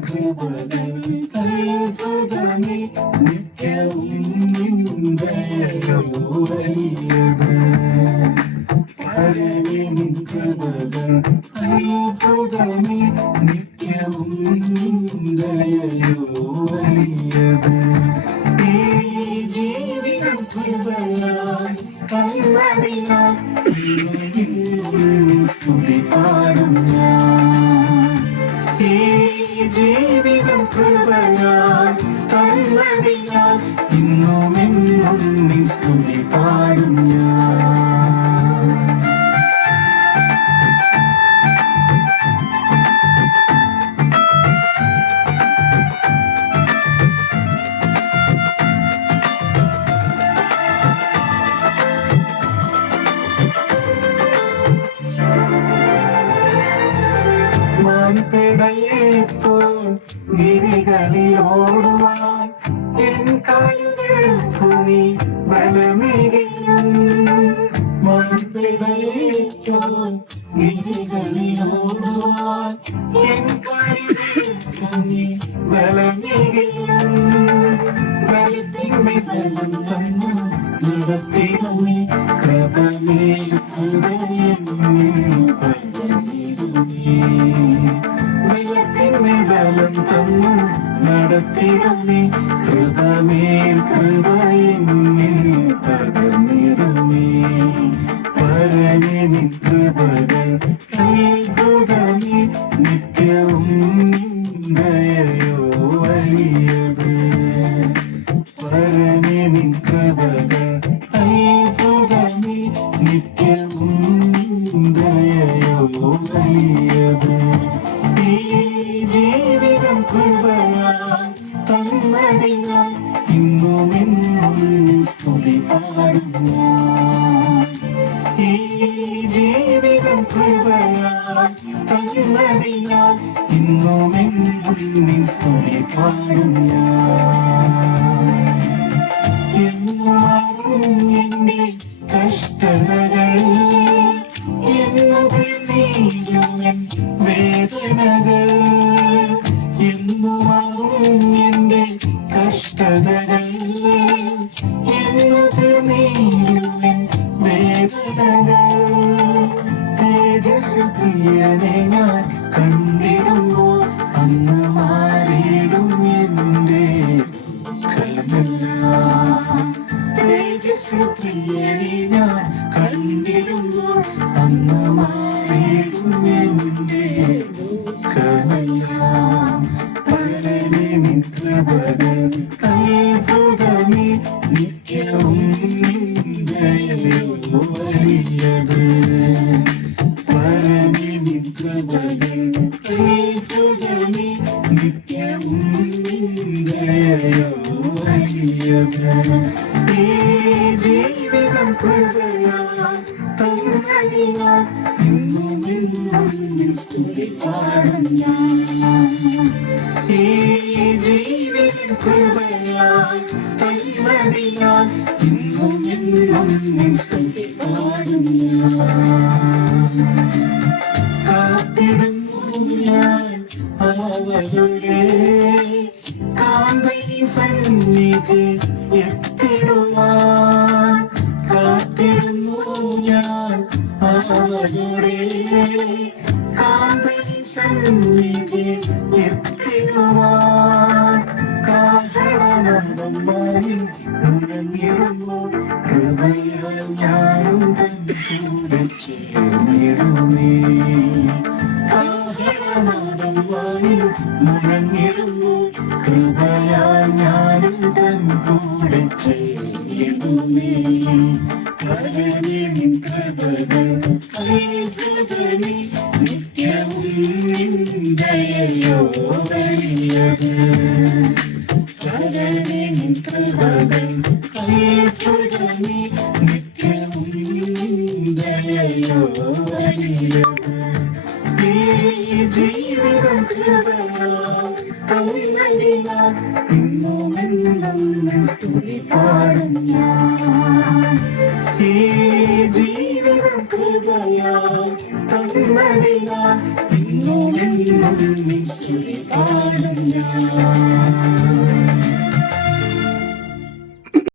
കൃപകൾ അത്ഭുതമേ നിത്യവും നിന്ദയോ വലിയത് പരനിൻ കൃപകൾ അത്ഭുതമേ നിത്യവും നിന്ദയോ വലിയത് ഈ ജീവിതം കൃപയാൽ കൽവറിയാൽ സ്തുതി പാടും ഞാൻ ഈ ജീവിതം കൃപയാൽ കൽവറിയാൽ ഇന്നും എന്നും നിൻ സ്തുതി പാടും ഞാൻ പിടയേപ്പോൾ ഗിരികളിലോടുവാൻ എൻ കാലുകൾക്കു നീ ബലമേകിയും പിടയേപ്പോൾ ഗിരികളിലോടുവാൻ എൻ കാലുകൾക്കു നീ ബലമേകിയും ബലത്തിന്മേ ബലം തന്നു നടത്തിടുമേ കൃപമേ ബലം തന്നു നടത്തിടുമേ കൃപമേൽ കൃപയെന്നിൽ പകർന്നിടുമേ പരനിൻ കൃപകൾ അത്ഭുതമേ നിത്യവും നിന്ദയോ വലിയത് പരനിൻ കൃപകൾ അത്ഭുതമേ നിത്യവും നിന്ദയോ വലിയത് ജീവിതം കൃപയാൽ തന്മറിയാൽ ഇന്നും എന്നും സ്തുതി പാടും ഞാൻ ഈ ജീവിതം കൃപയാൽ തന്മറിയാൽ ഇന്നും എന്നും സ്തുതി പാടും ഞാൻ എന്നും എന്റെ കഷ്ടതകൾ എന്നത് നീയും വേദനകൾ എന്നുമാറും എന്റെ കഷ്ടതകൾ എന്നത് നീയും വേദനകൾ തേജസ് പ്രിയനെ ഞാൻ കണ്ടിടുമ്പോൾ അന്ന് മാറിയിടും എന്റെ കലമെല്ലാം തേജസ് പ്രിയനെ ഞാൻ കണ്ടിടുമ്പോൾ അന്ന് മാറിയിടും എന്റെ കലമെല്ലാം പരനിൻ കൃപകൾ അത്ഭുതമേ നിത്യവും നിന്ദയോ വലിയത് പരനിൻ കൃപകൾ അത്ഭുതമേ നിത്യവും നിന്ദയോ വലിയത് ഈ ജീവിതം കൃപയാൽ തന്നറിയാൻ ഇന്നും എന്നും സ്തുതി പാടും ഞാൻ ഈ ജീവിതം കൃപയാൽ തന്നറിയാൻ ഇന്നും എന്നും സ്തുതി പാടും ഞാൻ കാത്തിടുന്നു ഞാൻ അവരുടെ കാന്തനി സന്നിധി എത്തിടുവാൻ കാത്തിടുന്നു ഞാൻ അവരുടെ കാന്തനി സന്നിധി എത്തിടുവാൻ കാഹളനാദം വാനിൽ തുഴഞ്ഞിടുമ്പോൾ കൃപയാൽ ഞാനും കൂടെ ചേർന്നിടുമേ കാഹളനാദം വാനിൽ മുഴങ്ങിടുമ്പോൾ കൃപയാൽ ഞാനും കൂടെ ചേർന്നിടുമേ പരനിൻ കൃപകൾ അത്ഭുതമേ നിത്യവും നിന്ദയോ വലിയത് പരനിൻ കൃപകൾ അത്ഭുതമേ നിത്യവും നിന്ദയോ വലിയത് ഈ ജീവിതം കൃപയാൽ തന്നറിയാൻ ഇന്നും എന്നും സ്തുതി പാടും ഞാൻ ഈ ജീവിതം കൃപയാൽ തന്നറിയാൻ ഇന്നും എന്നും സ്തുതി പാടും ഞാൻ.